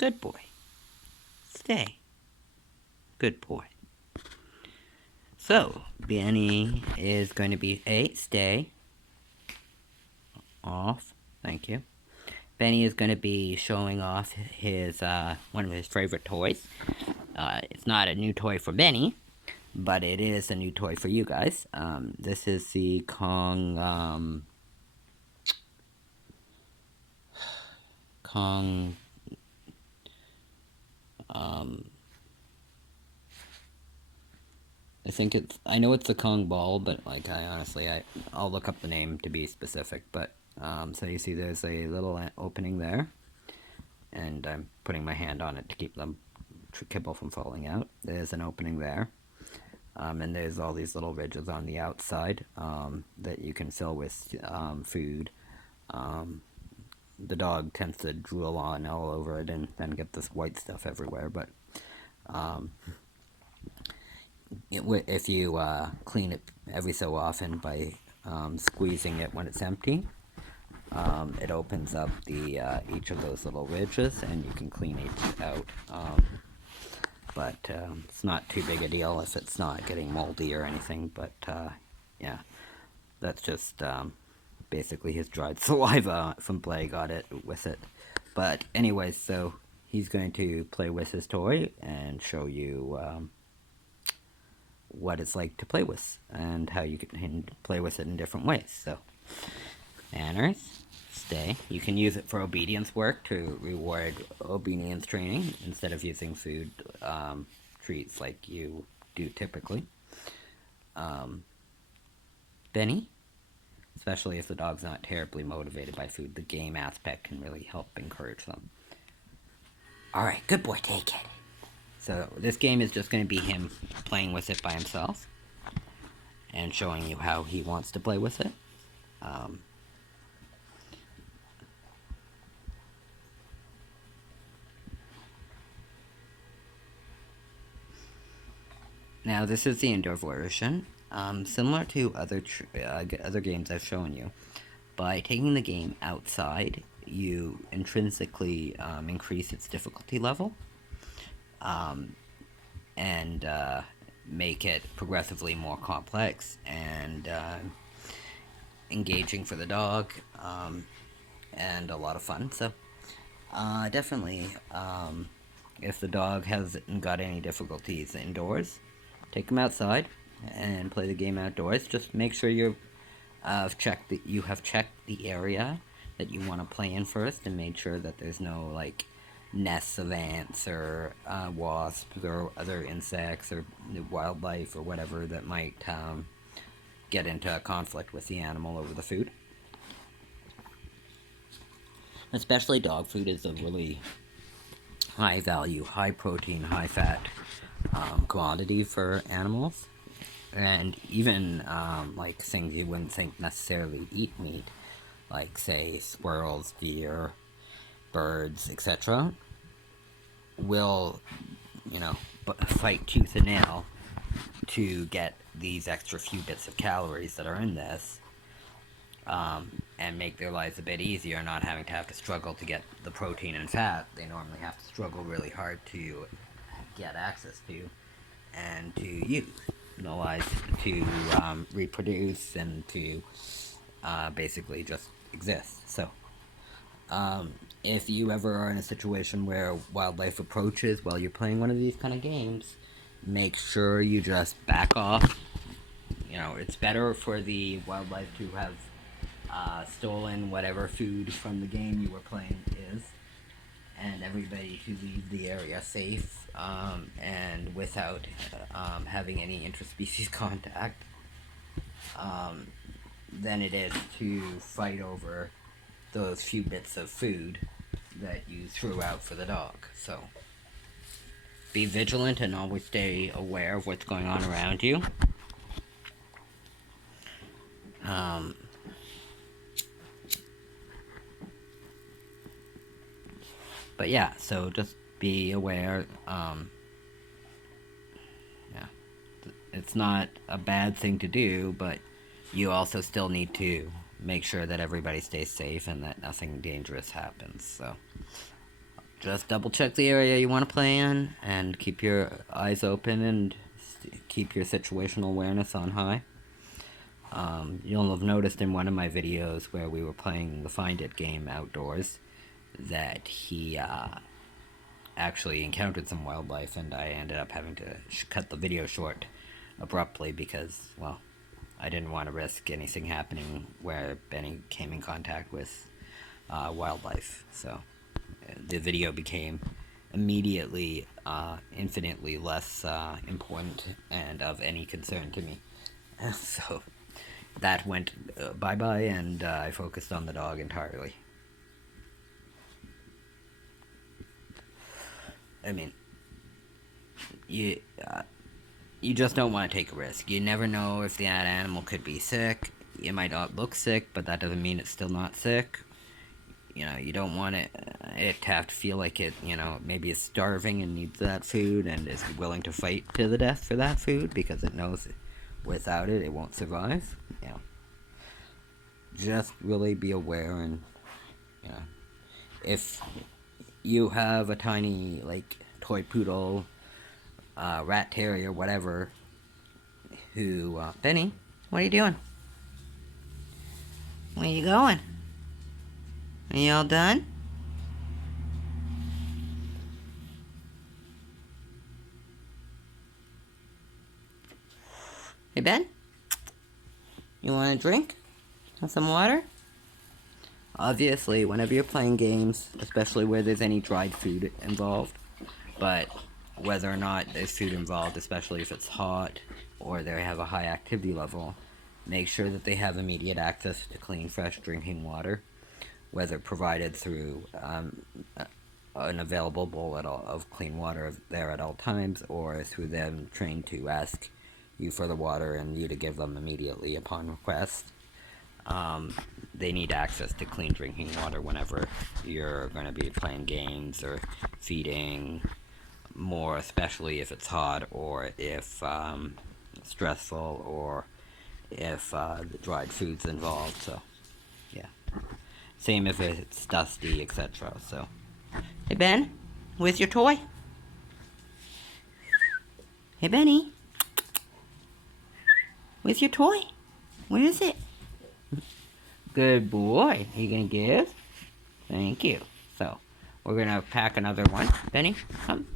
Good boy. Stay. Good boy. So, Benny is going to be stay. Off. Thank you. Benny is going to be showing off his one of his favorite toys. It's not a new toy for Benny, but it is a new toy for you guys. This is the Kong. I think I know it's the Kong ball, but like I'll look up the name to be specific. But so you see, there's a little opening there, and I'm putting my hand on it to keep the kibble from falling out. There's an opening there, and there's all these little ridges on the outside that you can fill with food. The dog tends to drool on all over it and then get this white stuff everywhere, but if you clean it every so often by squeezing it when it's empty, it opens up each of those little ridges, and you can clean each out. But it's not too big a deal if it's not getting moldy or anything. But yeah, that's just basically his dried saliva from play got it with it. But anyways, so he's going to play with his toy and show you what it's like to play with and how you can play with it in different ways. So, manners, stay. You can use it for obedience work to reward obedience training instead of using food treats like you do typically. Benny, especially if the dog's not terribly motivated by food, the game aspect can really help encourage them. Alright, good boy, take it. So this game is just going to be him playing with it by himself and showing you how he wants to play with it. Now this is the indoor version, similar to other games I've shown you. By taking the game outside, you intrinsically increase its difficulty level. And make it progressively more complex and engaging for the dog, and a lot of fun. So definitely, if the dog hasn't got any difficulties indoors, take him outside and play the game outdoors. Just make sure you have checked the area that you want to play in first, and made sure that there's no like nests of ants or wasps or other insects or wildlife or whatever that might get into a conflict with the animal over the food. Especially dog food is a really high value, high protein, high fat commodity for animals. And even like things you wouldn't think necessarily eat meat, like say squirrels, deer, birds, etc., will, fight tooth and nail to get these extra few bits of calories that are in this, and make their lives a bit easier, not having to struggle to get the protein and fat they normally have to struggle really hard to get access to and to use, otherwise to reproduce and to basically just exist. So if you ever are in a situation where wildlife approaches while you're playing one of these kind of games, make sure you just back off. It's better for the wildlife to have stolen whatever food from the game you were playing is, and everybody to leave the area safe and without having any interspecies contact, than it is to fight over those few bits of food that you threw out for the dog. So be vigilant and always stay aware of what's going on around you. But yeah, so just be aware. Yeah, it's not a bad thing to do, but you also still need to make sure that everybody stays safe and that nothing dangerous happens. So just double check the area you want to play in, and keep your eyes open, and keep your situational awareness on high. You'll have noticed in one of my videos where we were playing the Find It game outdoors that he actually encountered some wildlife, and I ended up having to cut the video short abruptly because, well, I didn't want to risk anything happening where Benny came in contact with wildlife. So the video became immediately infinitely less important and of any concern to me. So that went bye-bye, and I focused on the dog entirely. I mean, you just don't want to take a risk. You never know if that animal could be sick. It might not look sick, but that doesn't mean it's still not sick. You know, you don't want it to have to feel like it, you know, maybe it's starving and needs that food and is willing to fight to the death for that food because it knows without it, it won't survive. You know, just really be aware, and, you know, if you have a tiny, like, toy poodle, rat terrier, whatever, who, Benny, what are you doing? Where you going? Are you all done? Hey, Ben? You want a drink? Want some water? Obviously, whenever you're playing games, especially where there's any dried food involved, but whether or not there's food involved, especially if it's hot or they have a high activity level, make sure that they have immediate access to clean, fresh drinking water, whether provided through an available bowl of clean water there at all times, or through them trained to ask you for the water and you to give them immediately upon request. They need access to clean drinking water whenever you're going to be playing games or feeding, more especially if it's hot or if stressful or if the dried food's involved. So, yeah. Same if it's dusty, etc. So, hey Ben, where's your toy? Hey Benny, where's your toy? Where is it? Good boy. Are you gonna give? Thank you. So, we're gonna pack another one. Benny, come.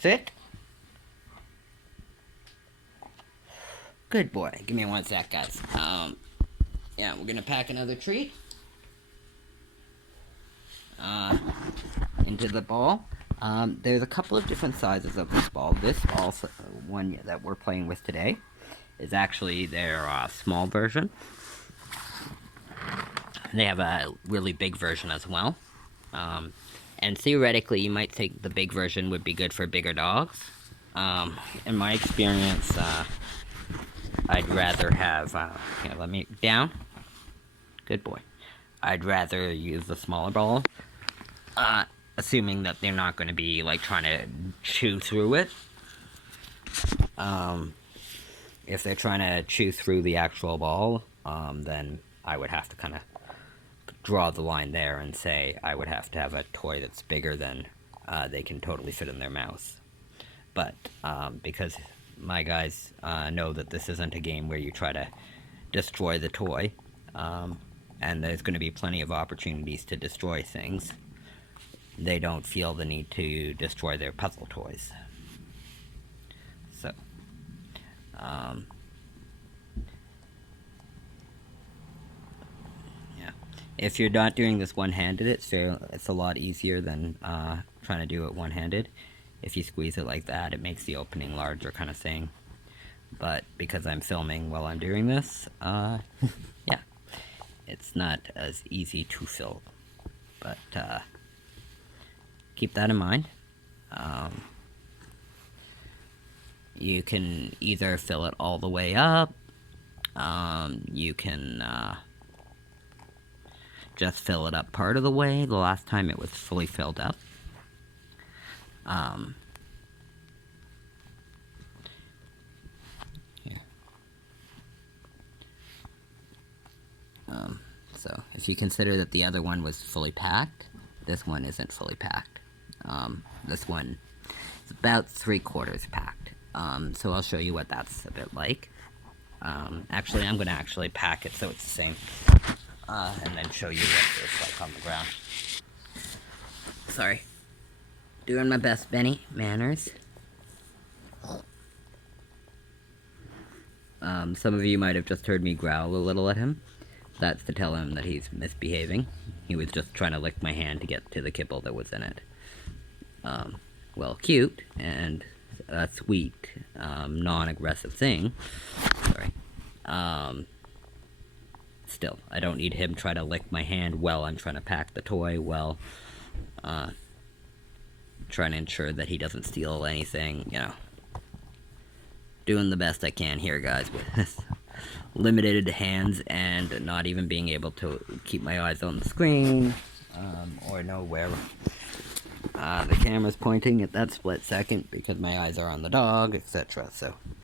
Sit. Good boy. Give me one sec, guys. Yeah, we're gonna pack another treat. Into the ball. There's a couple of different sizes of this ball. This ball, one that we're playing with today, is actually their small version. They have a really big version as well. And theoretically, you might think the big version would be good for bigger dogs. In my experience, I'd rather have, here, let me, down. Good boy. I'd rather use the smaller ball, assuming that they're not going to be, like, trying to chew through it. If they're trying to chew through the actual ball, then I would have to kind of draw the line there and say I would have to have a toy that's bigger than they can totally fit in their mouth. But because my guys know that this isn't a game where you try to destroy the toy, and there's going to be plenty of opportunities to destroy things, they don't feel the need to destroy their puzzle toys. So, yeah. If you're not doing this one-handed, it's a lot easier than trying to do it one-handed. If you squeeze it like that, it makes the opening larger, kind of thing. But because I'm filming while I'm doing this, yeah, it's not as easy to fill. But keep that in mind. You can either fill it all the way up, you can just fill it up part of the way. The last time it was fully filled up. Yeah. So if you consider that the other one was fully packed, This one isn't fully packed. This one is about 3/4 packed. So I'll show you what that's a bit like. Actually, I'm going to actually pack it so it's the same. And then show you what it's like on the ground. Sorry. Doing my best, Benny. Manners. Some of you might have just heard me growl a little at him. That's to tell him that he's misbehaving. He was just trying to lick my hand to get to the kibble that was in it. Well, cute and a sweet, non-aggressive thing. Sorry. Still, I don't need him trying to lick my hand while I'm trying to pack the toy, while trying to ensure that he doesn't steal anything, you know. Doing the best I can here, guys, with limited hands and not even being able to keep my eyes on the screen, or know where the camera's pointing at that split second because my eyes are on the dog, etc. So